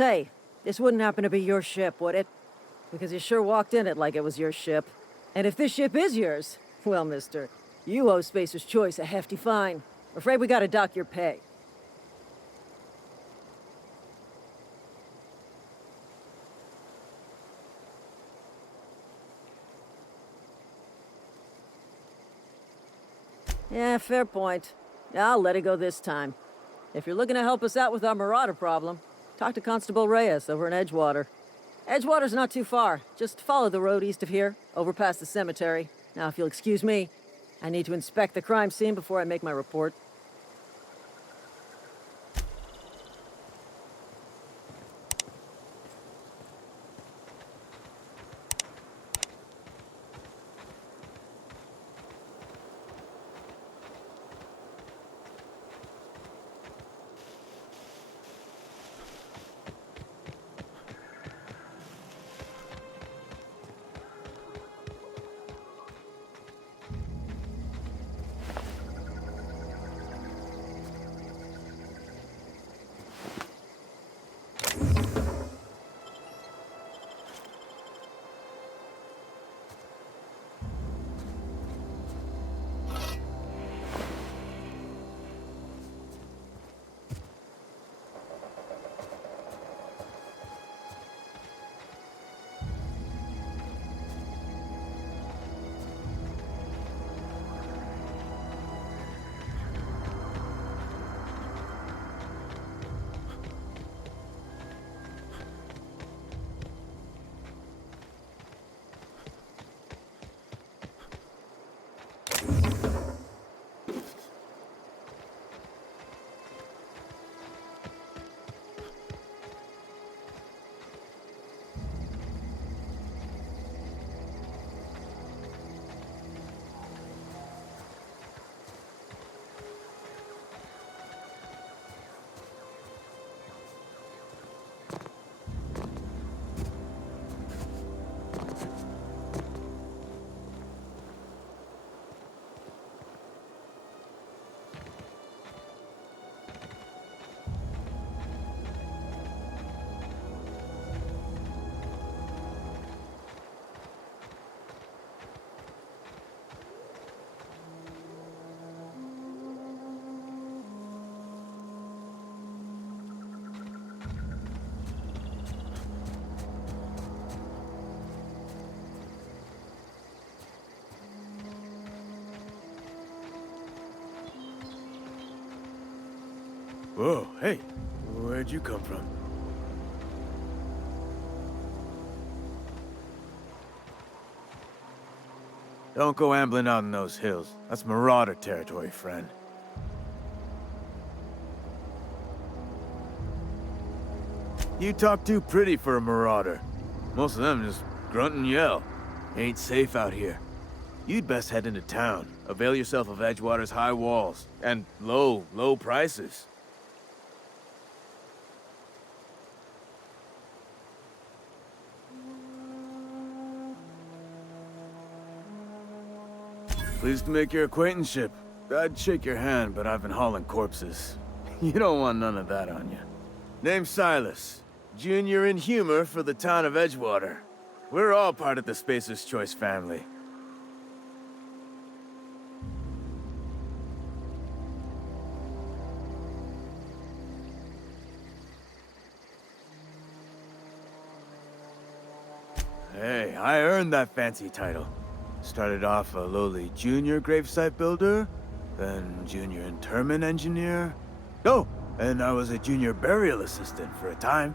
Say, this wouldn't happen to be your ship, would it? Because you sure walked in it like it was your ship. And if this ship is yours, well, mister, you owe Spacer's Choice a hefty fine. Afraid we gotta dock your pay. Yeah, fair point. I'll let it go this time. If you're looking to help us out with our marauder problem, talk to Constable Reyes over in Edgewater. Edgewater's not too far. Just follow the road east of here, over past the cemetery. Now, if you'll excuse me, I need to inspect the crime scene before I make my report. Whoa, hey, where'd you come from? Don't go ambling out in those hills. That's marauder territory, friend. You talk too pretty for a marauder. Most of them just grunt and yell. Ain't safe out here. You'd best head into town. Avail yourself of Edgewater's high walls. And low prices. Pleased to make your acquaintanceship. I'd shake your hand, but I've been hauling corpses. You don't want none of that on you. Name's Silas. Junior in humor for the town of Edgewater. We're all part of the Spacer's Choice family. Hey, I earned that fancy title. Started off a lowly junior gravesite builder, then junior interment engineer. Oh, and I was a junior burial assistant for a time.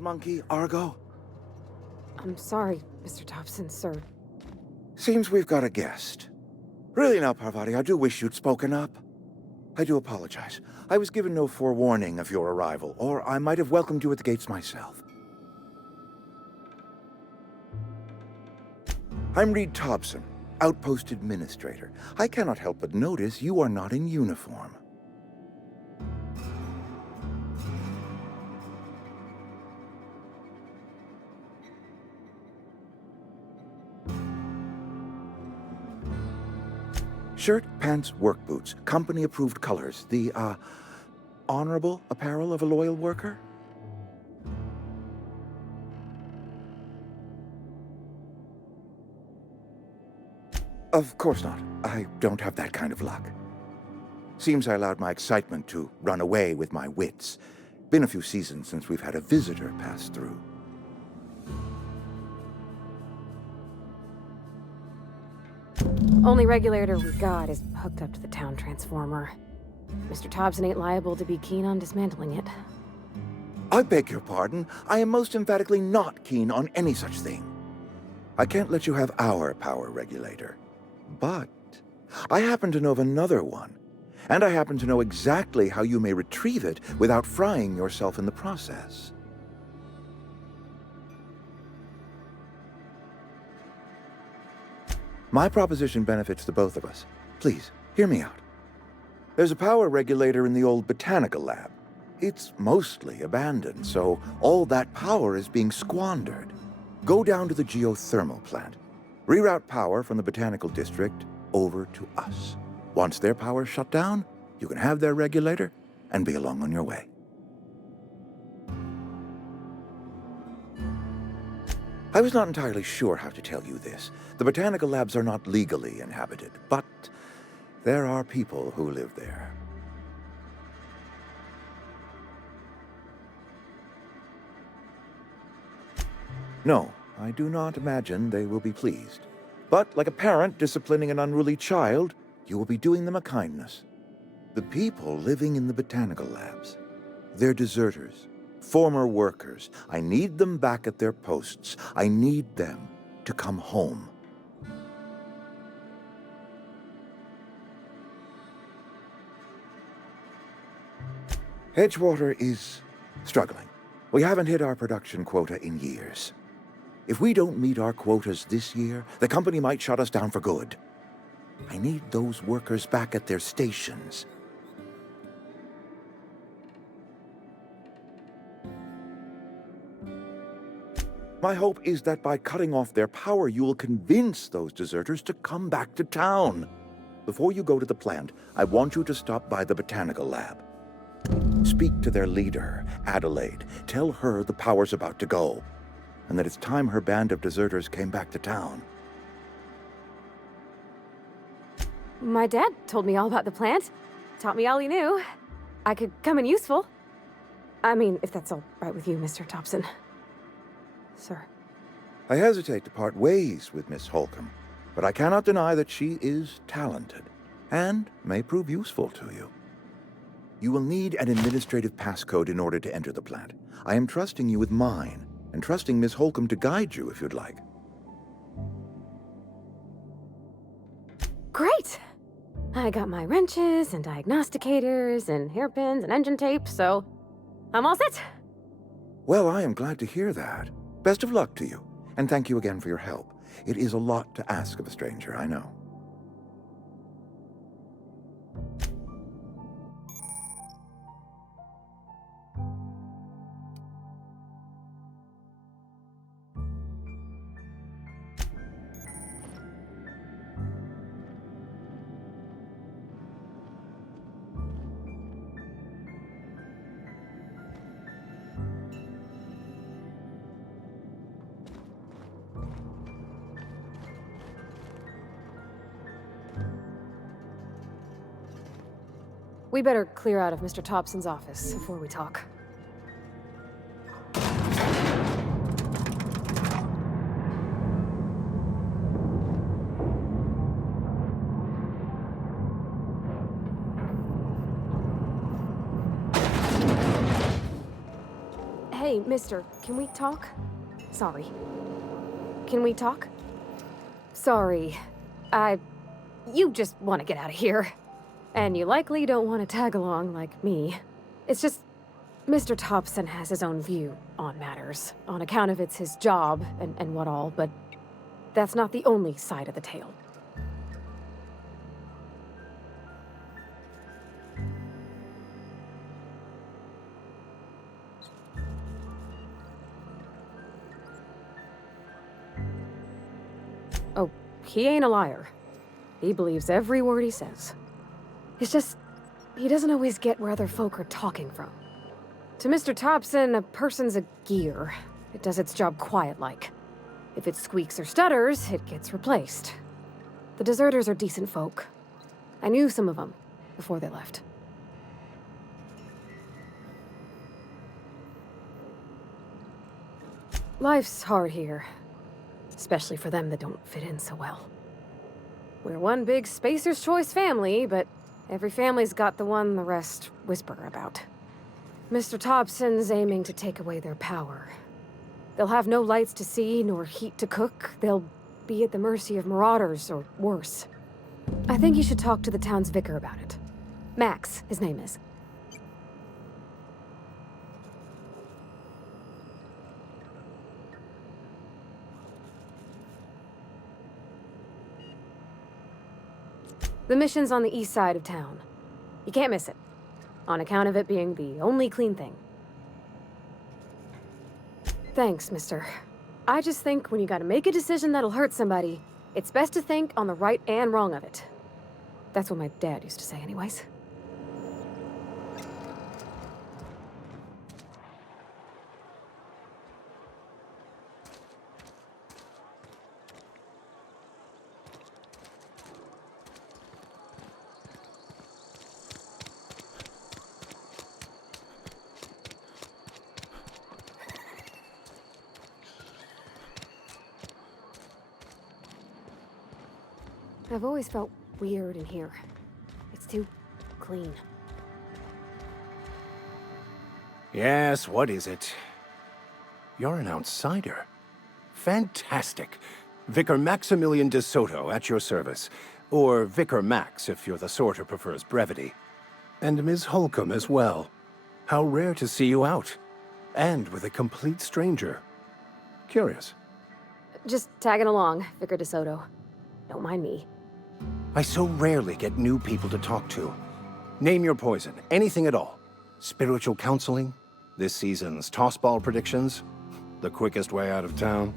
boss monkey, Argo? I'm sorry, Mr. Thompson, sir. Seems we've got a guest. Really now, Parvati, I do wish you'd spoken up. I do apologize. I was given no forewarning of your arrival, or I might have welcomed you at the gates myself. I'm Reed Thompson, Outpost Administrator. I cannot help but notice you are not in uniform. Shirt, pants, work boots, company-approved colors. The, honorable apparel of a loyal worker? Of course not. I don't have that kind of luck. Seems I allowed my excitement to run away with my wits. Been a few seasons since we've had a visitor pass through. Only regulator we got is hooked up to the town transformer. Mr. Thompson ain't liable to be keen on dismantling it. I beg your pardon. I am most emphatically not keen on any such thing. I can't let you have our power regulator. But I happen to know of another one. And I happen to know exactly how you may retrieve it without frying yourself in the process. My proposition benefits the both of us. Please, hear me out. There's a power regulator in the old botanical lab. It's mostly abandoned, so all that power is being squandered. Go down to the geothermal plant. Reroute power from the botanical district over to us. Once their power's shut down, you can have their regulator and be along on your way. I was not entirely sure how to tell you this. The botanical labs are not legally inhabited, but there are people who live there. No, I do not imagine they will be pleased. But like a parent disciplining an unruly child, you will be doing them a kindness. The people living in the botanical labs, they're deserters, former workers. I need them back at their posts. I need them to come home. Edgewater is struggling. We haven't hit our production quota in years. If we don't meet our quotas this year, the company might shut us down for good. I need those workers back at their stations. My hope is that by cutting off their power, you will convince those deserters to come back to town. Before you go to the plant, I want you to stop by the botanical lab. Speak to their leader, Adelaide. Tell her the power's about to go, and that it's time her band of deserters came back to town. My dad told me all about the plant. Taught me all he knew. I could come in useful. I mean, if that's all right with you, Mr. Thompson. Sir. I hesitate to part ways with Miss Holcomb, but I cannot deny that she is talented, and may prove useful to you. You will need an administrative passcode in order to enter the plant. I am trusting you with mine, and trusting Miss Holcomb to guide you if you'd like. Great! I got my wrenches and diagnosticators and hairpins and engine tape, so I'm all set. Well, I am glad to hear that. Best of luck to you, and thank you again for your help. It is a lot to ask of a stranger, I know. We better clear out of Mr. Thompson's office before we talk. Hey, Hey, mister, can we talk? Sorry. Can we talk? Sorry. You just want to get out of here. And you likely don't want to tag along like me. It's just, Mr. Thompson has his own view on matters, on account of it's his job and what all, but that's not the only side of the tale. Oh, he ain't a liar. He believes every word he says. It's just, he doesn't always get where other folk are talking from. To Mr. Thompson, a person's a gear. It does its job quiet-like. If it squeaks or stutters, it gets replaced. The deserters are decent folk. I knew some of them before they left. Life's hard here. Especially for them that don't fit in so well. We're one big Spacer's Choice family, but every family's got the one the rest whisper about. Mr. Thompson's aiming to take away their power. They'll have no lights to see, nor heat to cook. They'll be at the mercy of marauders, or worse. I think you should talk to the town's vicar about it. Max, his name is. The mission's on the east side of town. You can't miss it, on account of it being the only clean thing. Thanks, mister. I just think when you gotta make a decision that'll hurt somebody, it's best to think on the right and wrong of it. That's what my dad used to say anyways. I've always felt weird in here. It's too clean. Yes, what is it? You're an outsider. Fantastic. Vicar Maximilian de Soto at your service. Or Vicar Max if you're the sort who prefers brevity. And Ms. Holcomb as well. How rare to see you out. And with a complete stranger. Curious. Just tagging along, Vicar de Soto. Don't mind me. I so rarely get new people to talk to. Name your poison, anything at all. Spiritual counseling, this season's tossball predictions, the quickest way out of town.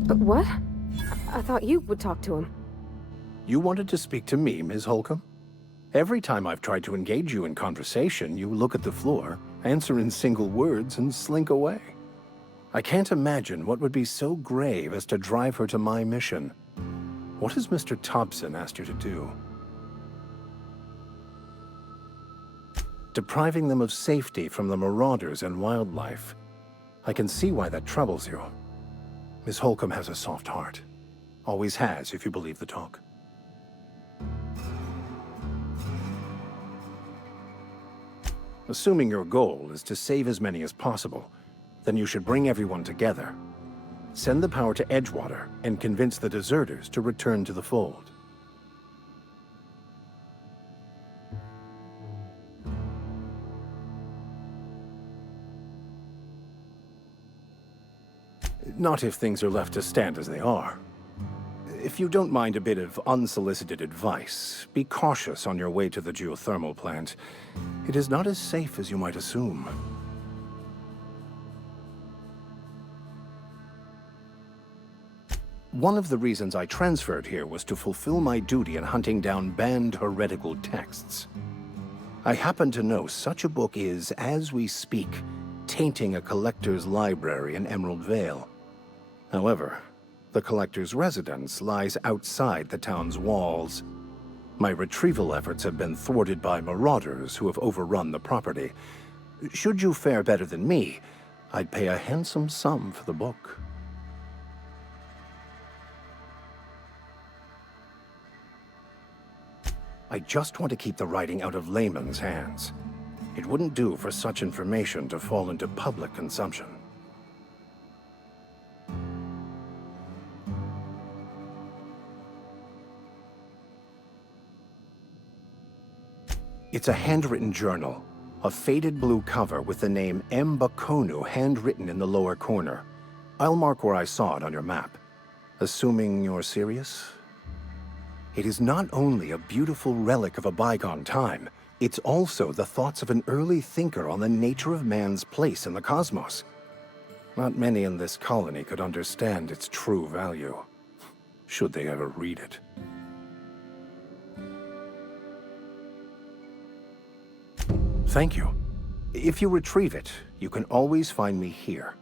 But what? I thought you would talk to him. You wanted to speak to me, Ms. Holcomb? Every time I've tried to engage you in conversation, you look at the floor, answer in single words, and slink away. I can't imagine what would be so grave as to drive her to my mission. What has Mr. Thompson asked you to do? Depriving them of safety from the marauders and wildlife. I can see why that troubles you. Miss Holcomb has a soft heart. Always has, if you believe the talk. Assuming your goal is to save as many as possible, then you should bring everyone together. Send the power to Edgewater and convince the deserters to return to the fold. Not if things are left to stand as they are. If you don't mind a bit of unsolicited advice, be cautious on your way to the geothermal plant. It is not as safe as you might assume. One of the reasons I transferred here was to fulfill my duty in hunting down banned heretical texts. I happen to know such a book is, as we speak, tainting a collector's library in Emerald Vale. However, the collector's residence lies outside the town's walls. My retrieval efforts have been thwarted by marauders who have overrun the property. Should you fare better than me, I'd pay a handsome sum for the book. I just want to keep the writing out of layman's hands. It wouldn't do for such information to fall into public consumption. It's a handwritten journal, a faded blue cover with the name M. Bakonu handwritten in the lower corner. I'll mark where I saw it on your map. Assuming you're serious? It is not only a beautiful relic of a bygone time, it's also the thoughts of an early thinker on the nature of man's place in the cosmos. Not many in this colony could understand its true value, should they ever read it. Thank you. If you retrieve it, you can always find me here.